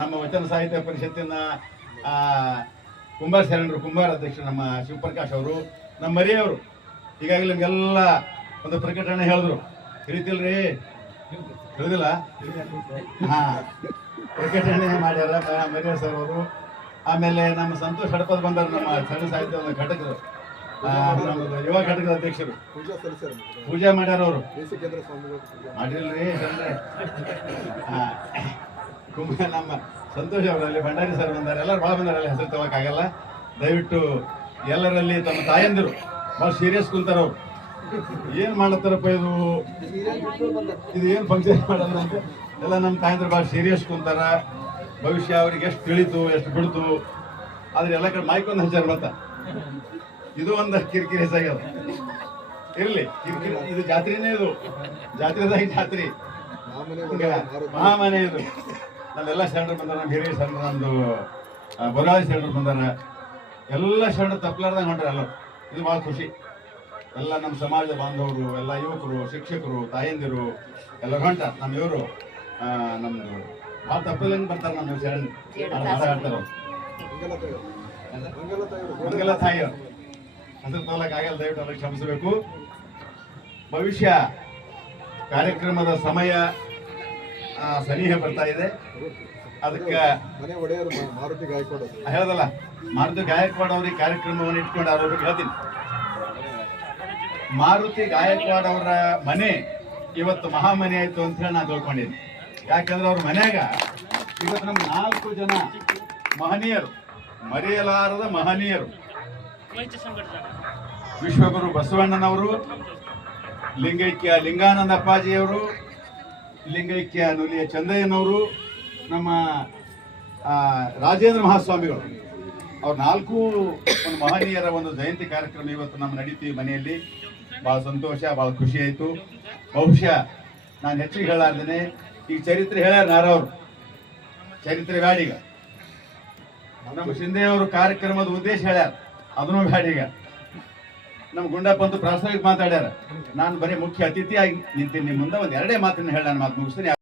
ನಮ್ಮ ವಚನ ಸಾಹಿತ್ಯ ಪರಿಷತ್ತಿನ ಕುಂಬಾರ ಶರಣರು ಕುಂಬಾರ ಅಧ್ಯಕ್ಷರು ನಮ್ಮ ಶಿವಪ್ರಕಾಶ್ ಅವರು, ನಮ್ಮ ಮರಿಯವರು ಈಗಾಗಲೇ ನಿಮಗೆಲ್ಲ ಒಂದು ಪ್ರಕಟಣೆ ಹೇಳಿದ್ರು. ತಿಳಿತಿಲ್ರಿ? ತಿಳಿದಿಲ್ಲ? ಹಾ, ಪ್ರಕಟಣೆ ಮಾಡ್ಯಾರ ಮರಿಯ ಸರ್ ಅವರು. ಆಮೇಲೆ ನಮ್ಮ ಸಂತೋಷ್ ಹಡಪದ್ ಬಂದರು, ನಮ್ಮ ಸಣ್ಣ ಸಾಹಿತ್ಯದ ಘಟಕರು, ನಮ್ಮದು ಯುವ ಘಟಕದ ಅಧ್ಯಕ್ಷರು ಪೂಜೆ ಮಾಡ್ಯಾರ. ಅವರು ಮಾಡಿಲ್ರಿ ನಮ್ಮ ಸಂತೋಷ್ ಅವರಲ್ಲಿ ಭಂಡಾರಿ ಸರ್ ಬಂದಾರೆ, ಎಲ್ಲರೂ ಭಾಳ ಬಂದಾರೆ. ಹೆಸರು ತಗೋಕ್ಕಾಗಲ್ಲ. ದಯವಿಟ್ಟು ಎಲ್ಲರಲ್ಲಿ ತಮ್ಮ ತಾಯಂದಿರು ಭಾಳ ಸೀರಿಯಸ್ ಕುಂತಾರ. ಅವ್ರು ಏನ್ ಮಾಡತ್ತಾರಪ್ಪ ಇದು ಏನು ಫಂಕ್ಷನ್ ಮಾಡೋದು ಅಂತ ಎಲ್ಲ ನಮ್ಮ ತಾಯಂದಿರು ಭಾಳ ಸೀರಿಯಸ್ ಕುಂತಾರ. ಭವಿಷ್ಯ ಅವ್ರಿಗೆ ಎಷ್ಟು ತಿಳಿತು ಎಷ್ಟು ಬಿಡ್ತು, ಆದ್ರೆ ಎಲ್ಲ ಕಡೆ ಮಾಯ್ಕೊಂಡ್ ಹಚ್ಚಾರ. ಮತ್ತ ಇದು ಒಂದು ಕಿರಿಕಿರಿ ಹೆಚ್ಚಾಗ್ಯದ. ಇರ್ಲಿ ಕಿರಿಕಿರಿ, ಇದು ಜಾತ್ರೆನೇ, ಇದು ಜಾತ್ರೆದಾಗ ಜಾತ್ರೆ ಮಹಾಮನೆ. ಇದು ನಮ್ಮೆಲ್ಲ ಶರಣರು ಬಂದಾರ, ನಮ್ಮ ಹಿರಿಯ ಶರಣರು, ನಮ್ದು ಬೊರಾಳಿ ಶರಣರು ಬಂದಾರ. ಎಲ್ಲ ಶರಣರು ತಪ್ಪಲಾರ್ದಂಗೆ ಹೊಂಟ್ರ ಎಲ್ಲ. ಇದು ಭಾಳ ಖುಷಿ. ಎಲ್ಲ ನಮ್ಮ ಸಮಾಜ ಬಾಂಧವರು, ಎಲ್ಲ ಯುವಕರು, ಶಿಕ್ಷಕರು, ತಾಯಂದಿರು ಎಲ್ಲ ಹೊಂಟ. ನಮ್ಮ ಇವರು ನಮ್ದು ಭಾಳ ತಪ್ಪದಂಗೆ ಬರ್ತಾರೆ. ನಮ್ಮ ಶರಣರು ಮಾತಾಡ್ತಾರೆ. ಮಂಗಲ ತಾಯಿಯವರು ಹೆಸರು ತೋಲಕ್ಕಾಗಲ್ಲ, ದಯವಿಟ್ಟು ಅದಕ್ಕೆ ಕ್ಷಮಿಸಬೇಕು. ಭವಿಷ್ಯ ಕಾರ್ಯಕ್ರಮದ ಸಮಯ ಸನಿಹ ಬರ್ತಾ ಇದೆ. ಅದಕ್ಕೆ ಹೇಳದಲ್ಲ, ಮಾರುತಿ ಗಾಯಕ್ವಾಡ್ ಅವ್ರಿಗೆ ಕಾರ್ಯಕ್ರಮವನ್ನು ಇಟ್ಕೊಂಡು ಅವ್ರಿಗೆ ಹೇಳ್ತೀನಿ. ಮಾರುತಿ ಗಾಯಕ್ವಾಡ್ ಅವರ ಮನೆ ಇವತ್ತು ಮಹಾಮನೆ ಆಯ್ತು ಅಂತ ಹೇಳಿ ನಾನು ತಿಳ್ಕೊಂಡಿದ್ದೀನಿ. ಯಾಕಂದ್ರೆ ಅವ್ರ ಮನ್ಯಾಗ ಇವತ್ತು ನಮ್ಗೆ 4 ಜನ ಮಹನೀಯರು, ಮರೆಯಲಾರದ ಮಹನೀಯರು. ವಿಶ್ವಗುರು ಬಸವಣ್ಣನವರು, ಲಿಂಗೈಕ್ಯ ಲಿಂಗಾನಂದ ಅಪ್ಪಾಜಿಯವರು, ಲಿಂಗೈಕ್ಯ ನುಲಿಯ ಚಂದಯ್ಯನವರು, ನಮ್ಮ ರಾಜೇಂದ್ರ ಮಹಾಸ್ವಾಮಿಗಳು. ಅವ್ರ 4 ಒಂದು ಮಹನೀಯರ ಒಂದು ಜಯಂತಿ ಕಾರ್ಯಕ್ರಮ ಇವತ್ತು ನಮ್ಮ ನಡೀತೀವಿ ಮನೆಯಲ್ಲಿ. ಭಾಳ ಸಂತೋಷ, ಭಾಳ ಖುಷಿ ಆಯಿತು. ಬಹುಶಃ ನಾನು ಹೆಚ್ಚಿಗೆ ಹೇಳಾರ್ದೇನೆ, ಈಗ ಚರಿತ್ರೆ ಹೇಳ್ಯಾರ ನಾರವರು, ಚರಿತ್ರೆ ಬ್ಯಾಡೀಗ. ನಮ್ಮ ಶಿಂದೆ ಅವರು ಕಾರ್ಯಕ್ರಮದ ಉದ್ದೇಶ ಹೇಳ್ಯಾರ, ಅದನ್ನು ಬ್ಯಾಡೀಗ. ನಮ್ಮ ಗುಂಡಪ್ಪಂತೂ ಪ್ರಾಸ್ತಾವಿಕ ಮಾತಾಡ್ಯಾರ. ನಾನು ಬರೀ ಮುಖ್ಯ ಅತಿಥಿಯಾಗಿ ನಿಂತೀನಿ ನಿಮ್ಮ ಮುಂದೆ. ಒಂದು 2 ಮಾತನ್ನು ಹೇಳಿ ನಾನು ಮಾತು ಮುಗಿಸ್ತೀನಿ.